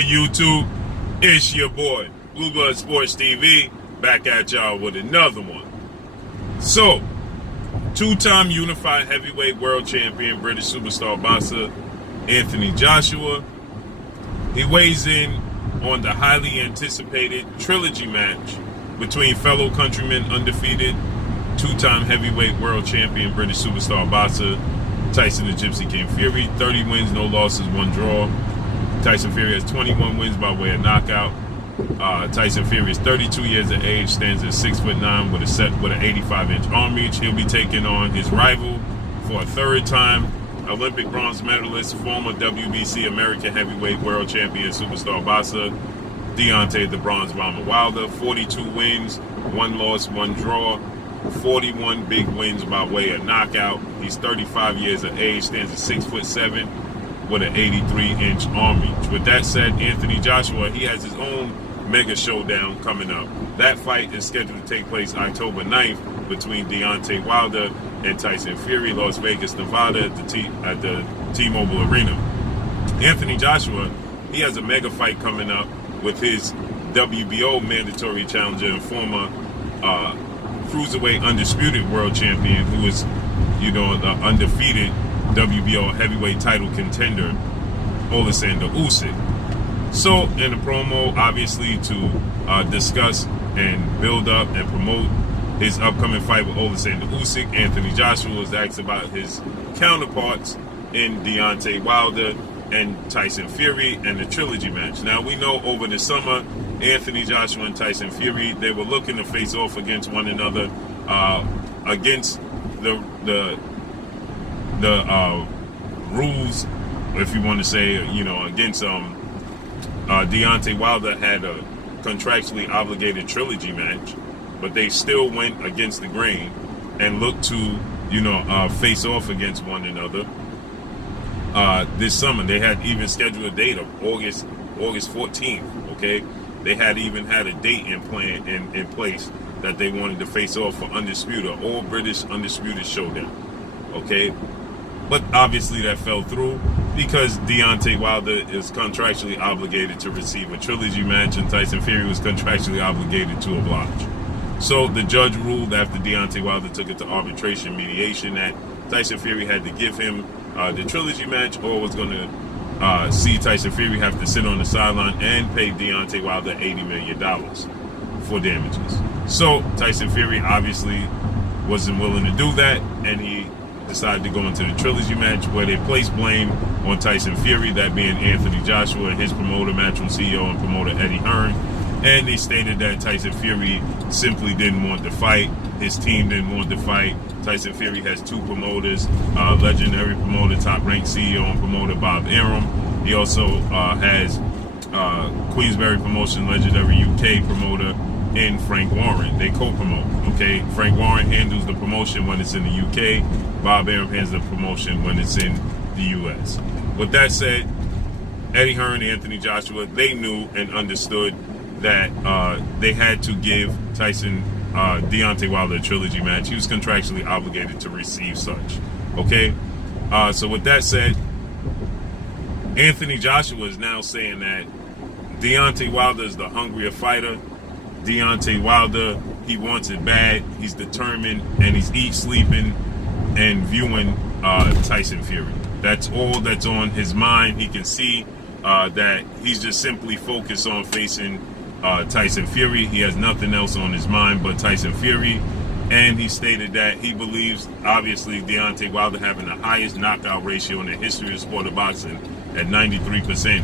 YouTube, it's your boy Blue Blood Sports TV, back at y'all with another one. So, two-time unified heavyweight world champion, British superstar boxer Anthony Joshua, he weighs in on the highly anticipated Trilogy match between fellow countrymen Undefeated, two-time heavyweight world champion, British superstar boxer Tyson the Gypsy King Fury. 30 wins, no losses, 1 draw. Tyson Fury has 21 wins by way of knockout. Tyson Fury is 32 years of age, stands at 6'9" with an 85-inch arm reach. He'll be taking on his rival for a third time, Olympic bronze medalist, former WBC American heavyweight world champion, superstar boxer Deontay the Bronze Bomber Wilder. 42 wins, 1 loss, 1 draw. 41 big wins by way of knockout. He's 35 years of age, stands at 6'7" with an 83-inch arm reach. With that said, Anthony Joshua, he has his own mega showdown coming up. That fight is scheduled to take place October 9th between Deontay Wilder and Tyson Fury, Las Vegas, Nevada, at the T-Mobile Arena. Anthony Joshua, he has a mega fight coming up with his WBO mandatory challenger and former cruiserweight undisputed world champion, who is, the undefeated WBO heavyweight title contender, OLEKSANDR Usyk. So in the promo, obviously to discuss and build up and promote his upcoming fight with OLEKSANDR Usyk, Anthony Joshua was asked about his counterparts in Deontay Wilder and Tyson Fury and the Trilogy match. Now, we know over the summer, Anthony Joshua and Tyson Fury, they were looking to face off against one another, against the rules, if you want to say, against Deontay Wilder had a contractually obligated Trilogy match, but they still went against the grain and looked to, face off against one another. This summer, they had even scheduled a date of August 14th. Okay, they had even had a date in place that they wanted to face off for Undisputed, all British Undisputed Showdown. Okay, but obviously that fell through because Deontay Wilder is contractually obligated to receive a Trilogy match, and Tyson Fury was contractually obligated to oblige. So the judge ruled after Deontay Wilder took it to arbitration mediation that Tyson Fury had to give him the Trilogy match, or was going to see Tyson Fury have to sit on the sideline and pay Deontay Wilder $80 million for damages. So Tyson Fury obviously wasn't willing to do that, and he decided to go into the Trilogy match, where they placed blame on Tyson Fury, that being Anthony Joshua and his promoter, Matchroom CEO and promoter Eddie Hearn. And they stated that Tyson Fury simply didn't want to fight. His team didn't want to fight. Tyson Fury has 2 promoters, legendary promoter, top-ranked CEO and promoter Bob Arum. He also has Queensberry Promotion, legendary UK promoter, and Frank Warren. They co-promote, okay? Frank Warren handles the promotion when it's in the UK. Bob Arum handles the promotion when it's in the US. With that said, Eddie Hearn and Anthony Joshua, they knew and understood that they had to give Deontay Wilder a Trilogy match. He was contractually obligated to receive such. Okay? So with that said, Anthony Joshua is now saying that Deontay Wilder is the hungrier fighter. Deontay Wilder, he wants it bad. He's determined, and he's eating, sleeping, and viewing Tyson Fury. That's all that's on his mind. He can see that he's just simply focused on facing Tyson Fury. He has nothing else on his mind but Tyson Fury. And he stated that he believes, obviously, Deontay Wilder having the highest knockout ratio in the history of the sport of boxing at 93%.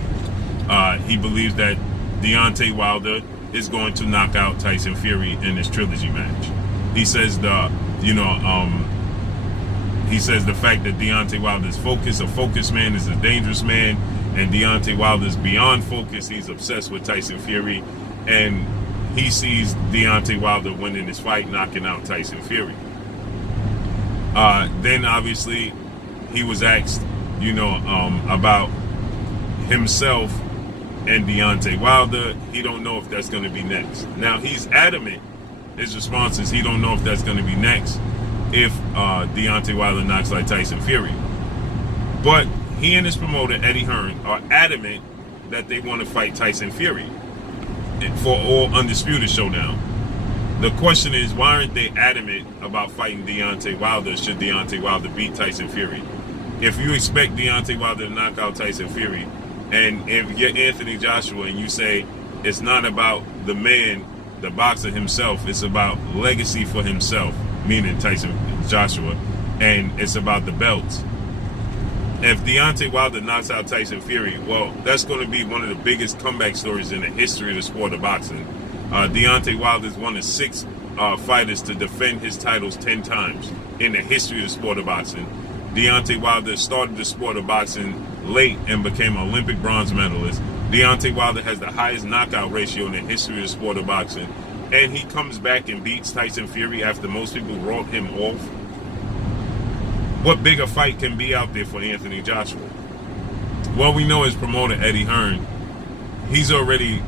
He believes that Deontay Wilder is going to knock out Tyson Fury in this Trilogy match. He says he says the fact that Deontay Wilder is focused, a focused man is a dangerous man, and Deontay Wilder is beyond focus. He's obsessed with Tyson Fury, and he sees Deontay Wilder winning this fight, knocking out Tyson Fury. Then obviously he was asked, about himself and Deontay Wilder. He don't know if that's going to be next. Now, he's adamant. His response is he don't know if that's going to be next if Deontay Wilder knocks like Tyson Fury. But he and his promoter, Eddie Hearn, are adamant that they want to fight Tyson Fury for all Undisputed Showdown. The question is, why aren't they adamant about fighting Deontay Wilder should Deontay Wilder beat Tyson Fury? If you expect Deontay Wilder to knock out Tyson Fury, and if you're Anthony Joshua and you say it's not about the man, the boxer himself, it's about legacy for himself, meaning Tyson Joshua, and it's about the belts. If Deontay Wilder knocks out Tyson Fury, well, that's going to be one of the biggest comeback stories in the history of the sport of boxing. Deontay Wilder is one of 6 fighters to defend his titles 10 times in the history of the sport of boxing. Deontay Wilder started the sport of boxing late and became an Olympic bronze medalist. Deontay Wilder has the highest knockout ratio in the history of the sport of boxing. And he comes back and beats Tyson Fury after most people wrote him off. What bigger fight can be out there for Anthony Joshua? Well, we know his promoter, Eddie Hearn, he's already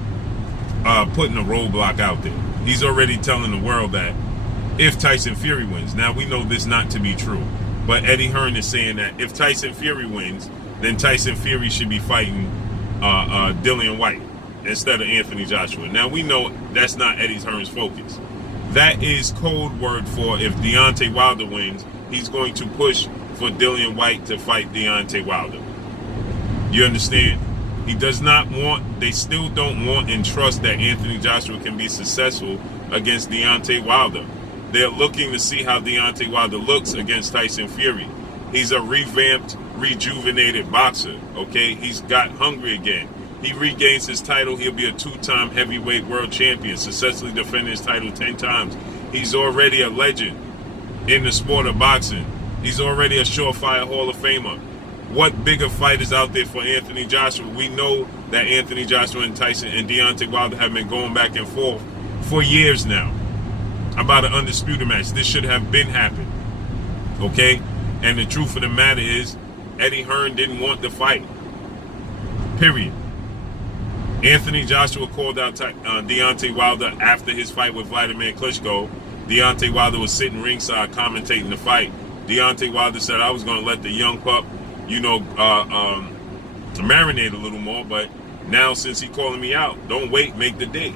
putting a roadblock out there. He's already telling the world that if Tyson Fury wins, now we know this not to be true, but Eddie Hearn is saying that if Tyson Fury wins, then Tyson Fury should be fighting Dillian White instead of Anthony Joshua. Now we know that's not Eddie Hearn's focus. That is code word for if Deontay Wilder wins, he's going to push for Dillian White to fight Deontay Wilder. You understand? He does not want, they still don't want and trust that Anthony Joshua can be successful against Deontay Wilder. They're looking to see how Deontay Wilder looks against Tyson Fury. He's a revamped, rejuvenated boxer, okay? He's got hungry again. He regains his title. He'll be a 2-time heavyweight world champion, successfully defending his title 10 times. He's already a legend in the sport of boxing. He's already a surefire Hall of Famer. What bigger fight is out there for Anthony Joshua? We know that Anthony Joshua and Tyson and Deontay Wilder have been going back and forth for years now about an undisputed match. This should have been happened, okay? And the truth of the matter is, Eddie Hearn didn't want the fight, period. Anthony Joshua called out Deontay Wilder after his fight with Vladimir Klitschko. Deontay Wilder was sitting ringside commentating the fight. Deontay Wilder said, I was going to let the young pup, marinate a little more, but now since he's calling me out, don't wait, make the date.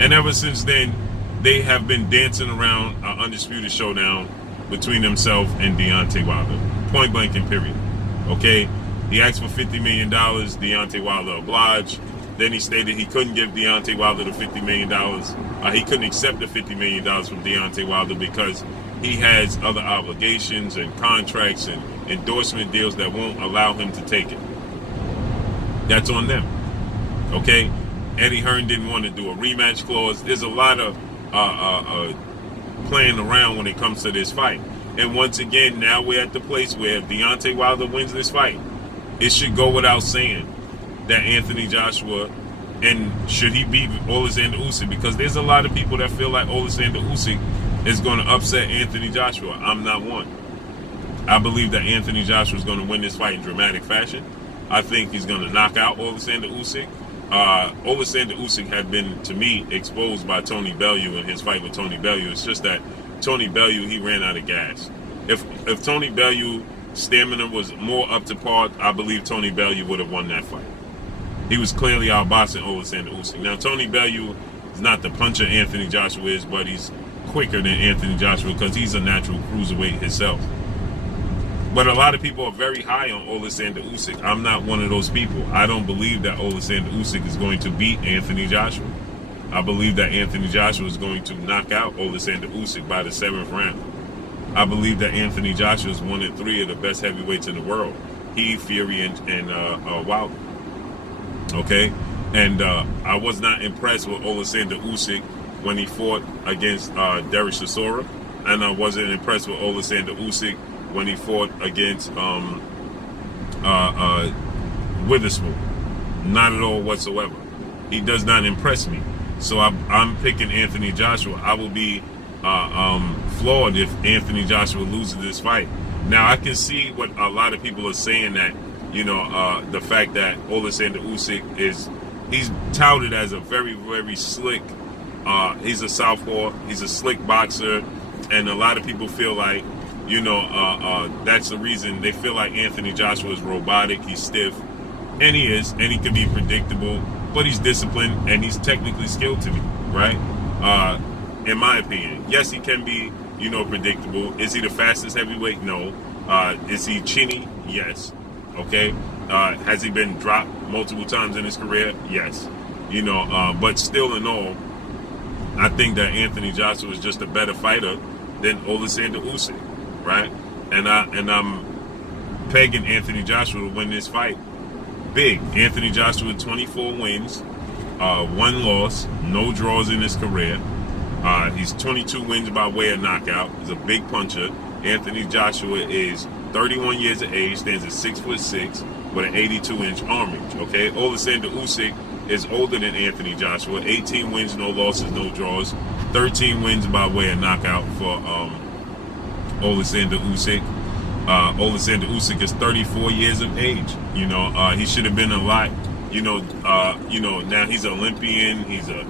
And ever since then, they have been dancing around an Undisputed Showdown between themselves and Deontay Wilder. Point blank and period. Okay? He asked for $50 million. Deontay Wilder obliged. Then he stated he couldn't give Deontay Wilder the $50 million. He couldn't accept the $50 million from Deontay Wilder because he has other obligations and contracts and endorsement deals that won't allow him to take it. That's on them. Okay? Eddie Hearn didn't want to do a rematch clause. There's a lot of playing around when it comes to this fight. And once again, now we're at the place where if Deontay Wilder wins this fight, it should go without saying that Anthony Joshua, and should he beat Oleksandr Usyk, because there's a lot of people that feel like Oleksandr Usyk is going to upset Anthony Joshua. I'm not one. I believe that Anthony Joshua is going to win this fight in dramatic fashion. I think he's going to knock out Oleksandr Usyk. Oleksandr Usyk had been, to me, exposed by Tony Bellew in his fight with Tony Bellew. It's just that Tony Bellew, he ran out of gas. If Tony Bellew stamina was more up to par, I believe Tony Bellew would have won that fight. He was clearly outboxing Oleksandr Usyk. Now, Tony Bellew is not the puncher Anthony Joshua is, but he's quicker than Anthony Joshua because he's a natural cruiserweight himself. But a lot of people are very high on Oleksandr Usyk. I'm not one of those people. I don't believe that Oleksandr Usyk is going to beat Anthony Joshua. I believe that Anthony Joshua is going to knock out Oleksandr Usyk by the 7th round. I believe that Anthony Joshua is 1 of 3 of the best heavyweights in the world. He, Fury, and Wilder. Okay? And I was not impressed with Oleksandr Usyk when he fought against Derek Chisora. And I wasn't impressed with Oleksandr Usyk when he fought against Witherspoon. Not at all whatsoever. He does not impress me. So I'm picking Anthony Joshua. I will be flawed if Anthony Joshua loses this fight. Now, I can see what a lot of people are saying, that, the fact that Oleksandr Usyk he's touted as a very, very slick, he's a southpaw, he's a slick boxer, and a lot of people feel like, that's the reason they feel like Anthony Joshua is robotic, he's stiff. And he is, and he can be predictable, but he's disciplined and he's technically skilled to me, right? In my opinion. Yes, he can be, predictable. Is he the fastest heavyweight? No. Is he chinny? Yes. Okay. Has he been dropped multiple times in his career? Yes. But still in all, I think that Anthony Joshua is just a better fighter than Oleksandr Usyk, right? And I'm pegging Anthony Joshua to win this fight big. Anthony Joshua 24 wins, 1 loss, no draws in his career. He's 22 wins by way of knockout. He's a big puncher. Anthony Joshua is 31 years of age, stands at 6'6", with an 82-inch arm reach. Okay, Oleksandr Usyk is older than Anthony Joshua. 18 wins, no losses, no draws. 13 wins by way of knockout for Oleksandr Usyk. Oleksandr Usyk is 34 years of age. He should have been a lot. Now he's an Olympian. He's a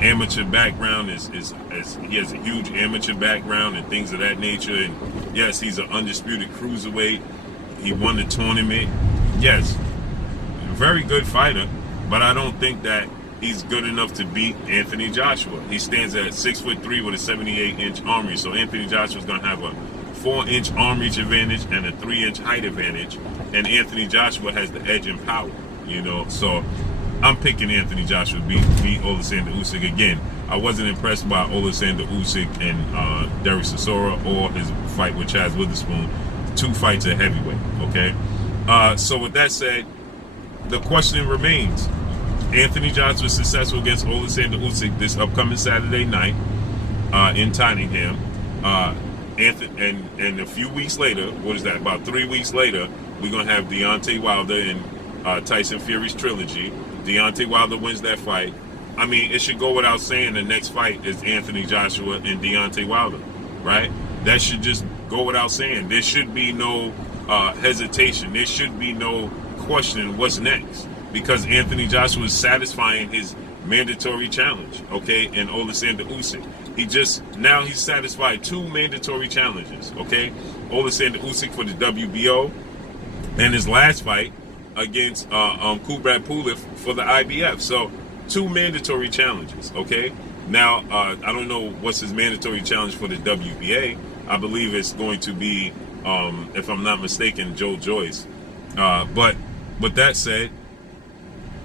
amateur background. He has a huge amateur background and things of that nature. And yes, he's an undisputed cruiserweight. He won the tournament. Yes, very good fighter, but I don't think that he's good enough to beat Anthony Joshua. He stands at 6'3" with a 78-inch arm reach. So Anthony Joshua's gonna have a 4-inch arm reach advantage and a 3-inch height advantage, and Anthony Joshua has the edge in power. So I'm picking Anthony Joshua beat Oleksandr Usyk again. I wasn't impressed by Oleksandr Usyk and Derek Chisora or his fight with Chaz Witherspoon. 2 fights at heavyweight. Okay. So with that said, the question remains: Anthony Joshua is successful against Oleksandr Usyk this upcoming Saturday night in Tottenham. And a few weeks later, what is that? About 3 weeks later, we're gonna have Deontay Wilder and Tyson Fury's Trilogy. Deontay Wilder wins that fight. I mean, it should go without saying the next fight is Anthony Joshua and Deontay Wilder, right? That should just go without saying. There should be no hesitation. There should be no question what's next, because Anthony Joshua is satisfying his mandatory challenge, okay, and Oleksandr Usyk. He's satisfied 2 mandatory challenges, okay? Oleksandr Usyk for the WBO, and his last fight against Kubrat Pulev for the IBF. So 2 mandatory challenges, okay? Now, I don't know what's his mandatory challenge for the WBA. I believe it's going to be, if I'm not mistaken, Joe Joyce. But with that said,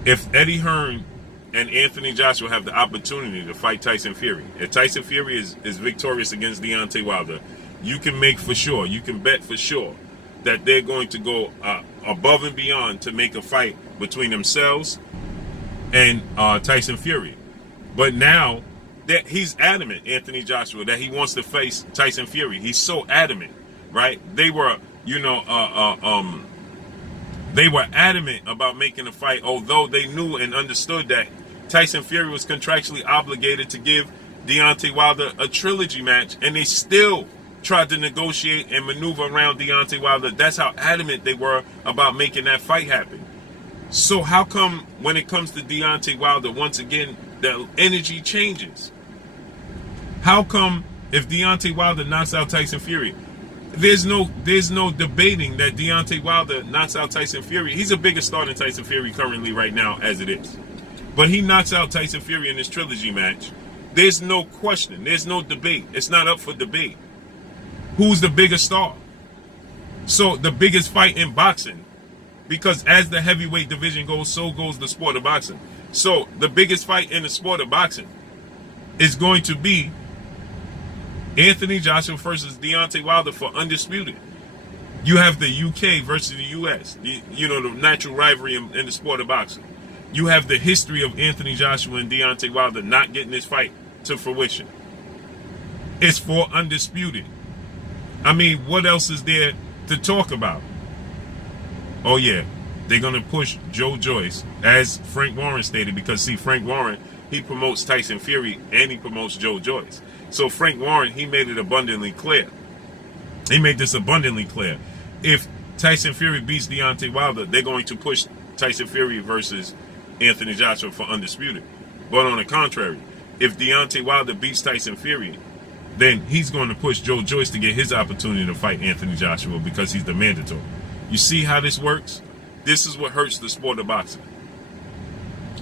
if Eddie Hearn and Anthony Joshua have the opportunity to fight Tyson Fury, if Tyson Fury is victorious against Deontay Wilder, you can bet for sure that they're going to go above and beyond to make a fight between themselves and Tyson Fury. But now that he's adamant, Anthony Joshua, that he wants to face Tyson Fury. He's so adamant, right? They were adamant about making a fight, although they knew and understood that Tyson Fury was contractually obligated to give Deontay Wilder a trilogy match, and they still tried to negotiate and maneuver around Deontay Wilder. That's how adamant they were about making that fight happen. So how come when it comes to Deontay Wilder, once again, the energy changes? How come if Deontay Wilder knocks out Tyson Fury, there's no debating that Deontay Wilder knocks out Tyson Fury. He's a bigger star than Tyson Fury currently right now as it is. But he knocks out Tyson Fury in this trilogy match. There's no question. There's no debate. It's not up for debate. Who's the bigger star? So the biggest fight in boxing, because as the heavyweight division goes, so goes the sport of boxing. So the biggest fight in the sport of boxing is going to be Anthony Joshua versus Deontay Wilder for Undisputed. You have the UK versus the US, the natural rivalry in the sport of boxing. You have the history of Anthony Joshua and Deontay Wilder not getting this fight to fruition. It's for Undisputed. I mean, what else is there to talk about? Oh yeah, they're going to push Joe Joyce, as Frank Warren stated, because see, Frank Warren, he promotes Tyson Fury and he promotes Joe Joyce. So Frank Warren, he made it abundantly clear. He made this abundantly clear. If Tyson Fury beats Deontay Wilder, they're going to push Tyson Fury versus Anthony Joshua for Undisputed. But on the contrary, if Deontay Wilder beats Tyson Fury, then he's going to push Joe Joyce to get his opportunity to fight Anthony Joshua because he's the mandatory. You see how this works? This is what hurts the sport of boxing.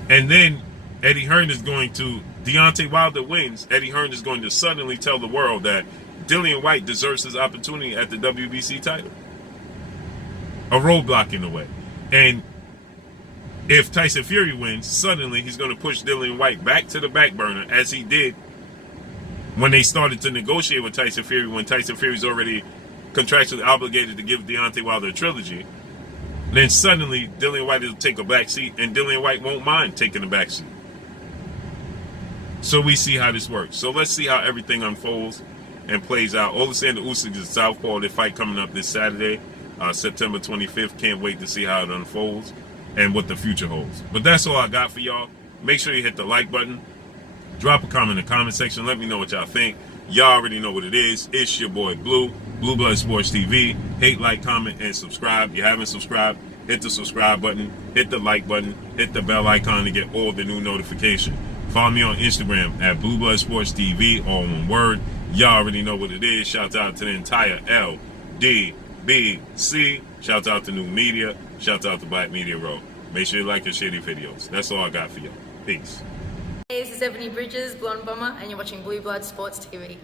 And then Eddie Hearn is going to, Deontay Wilder wins, Eddie Hearn is going to suddenly tell the world that Dillian Whyte deserves his opportunity at the WBC title. A roadblock in the way. And if Tyson Fury wins, suddenly he's going to push Dillian Whyte back to the back burner, as he did when they started to negotiate with Tyson Fury, when Tyson Fury's already contractually obligated to give Deontay Wilder a trilogy. Then suddenly Dillian Whyte will take a back seat, and Dillian Whyte won't mind taking a back seat. So we see how this works. So let's see how everything unfolds and plays out. OLEKSANDR Usyk is a southpaw. Their fight coming up this Saturday, September 25th. Can't wait to see how it unfolds and what the future holds. But that's all I got for y'all. Make sure you hit the like button. Drop a comment in the comment section. Let me know what y'all think. Y'all already know what it is. It's your boy Blue, Blue Blood Sports TV. Hate, like, comment, and subscribe. If you haven't subscribed, hit the subscribe button, hit the like button, hit the bell icon to get all the new notifications. Follow me on Instagram at Blue Blood Sports TV, all one word. Y'all already know what it is. Shout out to the entire LDBC. Shout out to New Media. Shout out to Black Media Row. Make sure you like and share these videos. That's all I got for y'all. Peace. Hey, this is Ebony Bridges, Blonde Bomber, and you're watching Blue Blood Sports TV.